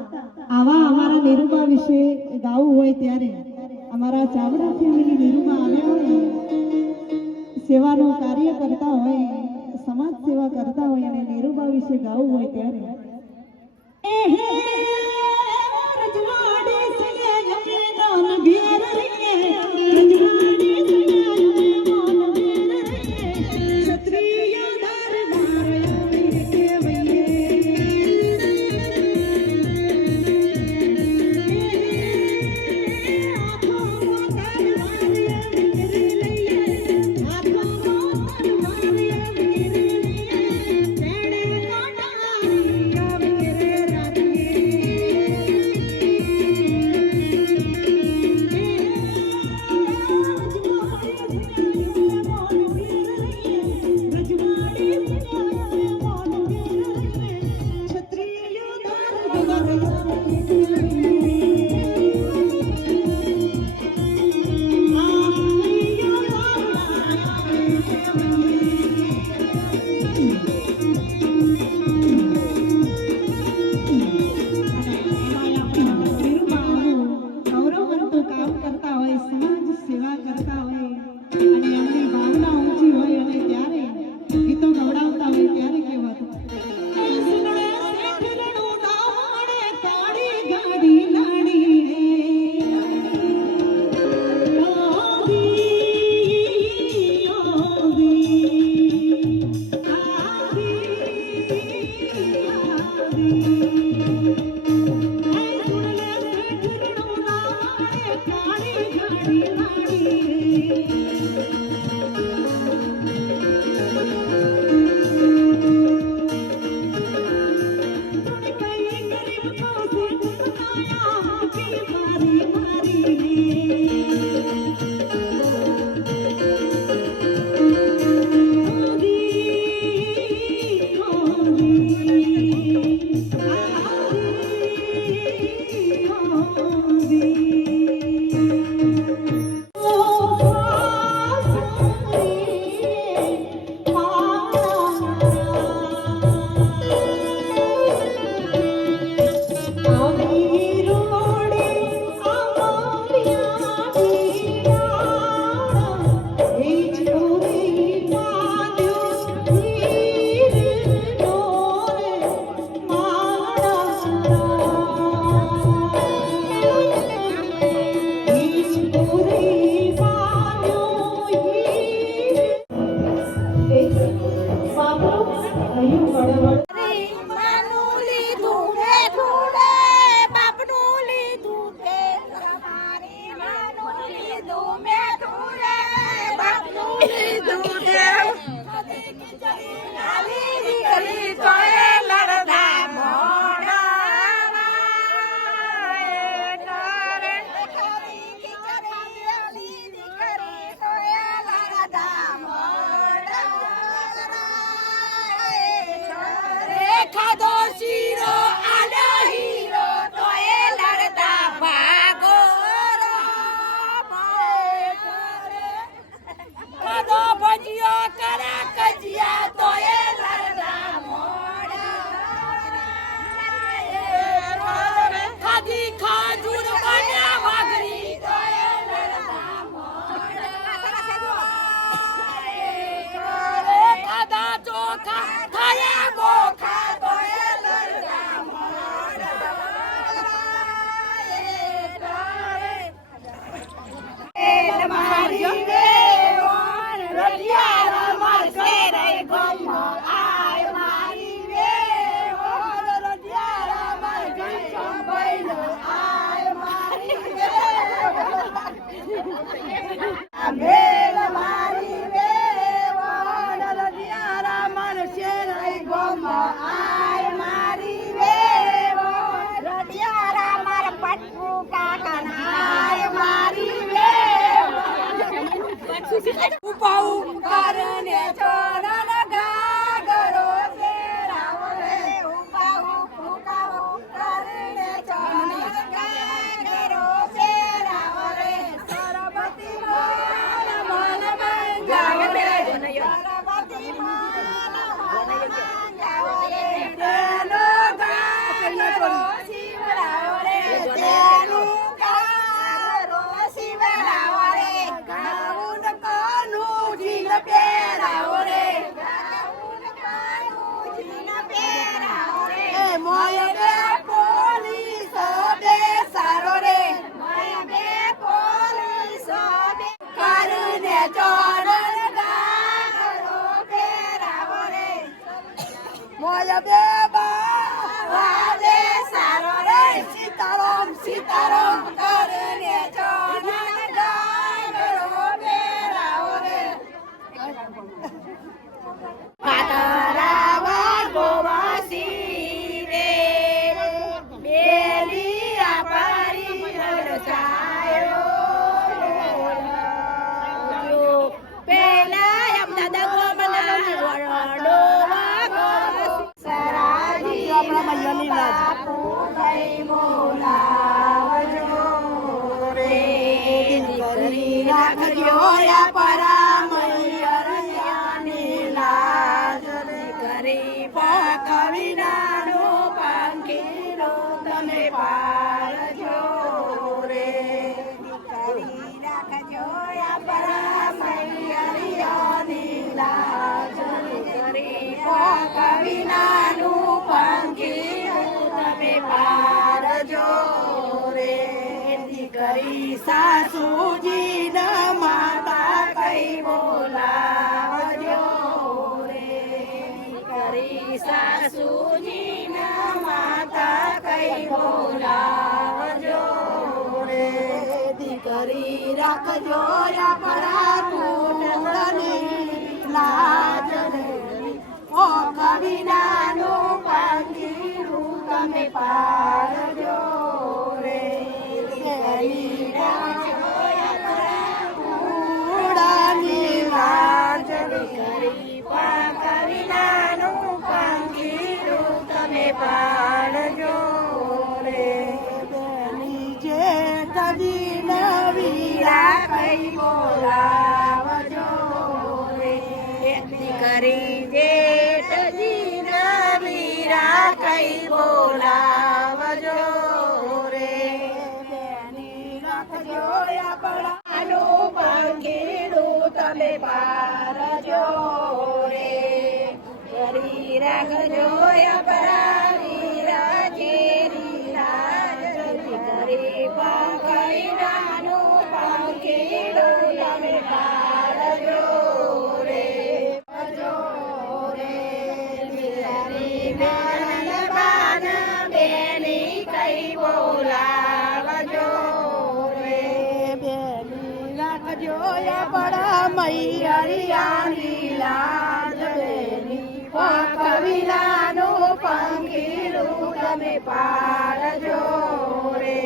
આવા અમારા નિરૂપા વિશે ગાવું હોય ત્યારે અમારા ચાવડા ફેમિલી નિરૂપા આવ્યા હોય, સેવાનું કાર્ય કરતા હોય, સમાજ સેવા કરતા હોય અને નિરૂપા વિશે ગાવું હોય ત્યારે તમે પાડજો રે કરી રાખજો આપણા મૈયાની લાજ કરી કવિનાનું પંખી તમે પાડજો રે કરી સાસુજી ન માતા કઈ બોલાવજો રે કરી સાસુજી ન માતા કઈ બોલાવજો રે દીકરી રાખજો આપણા કુળની લાજ રે ઓ કવિનાનું પાંખીડું તમે પાડજો રે દીકરી રાખજો આપણા કુળની લાજ રે કવિનાનું પાંખીડું તમે પાડજો રે બેની જેઠજી નવીરા કઈ બોલાવજો રે કરી જેઠજી નવીરા કઈ બોલાવજો રે બેની રાખજો આપણાનું પાંખીડું તમે પાડજો રે કરી રાખજો આપણા વીરાજીની લાજ કરી કવિનાનું પાંખીડું તમે પાડજો રે બેની કઈ બોલાવજો રે બેની રાખજો આપણા મૈયાની લાજ બેની કવિનાનું પંખીડું તમે પાડજો રે